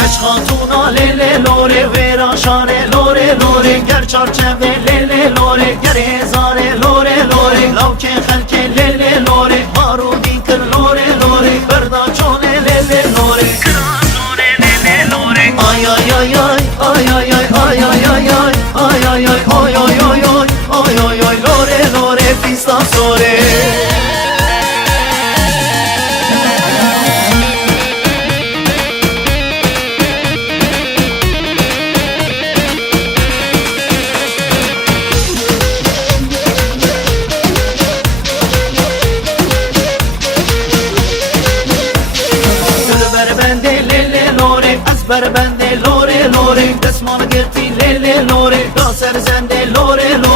Keç hatuna lele lore vera şare lore lore ger çarçeve lele lore ger ezare lore lore lavke halke lele lore marudi kır lore lore berda çone lele lore ay ay ay ay ay ay ay ay ay ay ay ay ay ay ay ay ay ay ay lore lore pista sore. Bende lore lore desman girti lele lore da serzende lore lore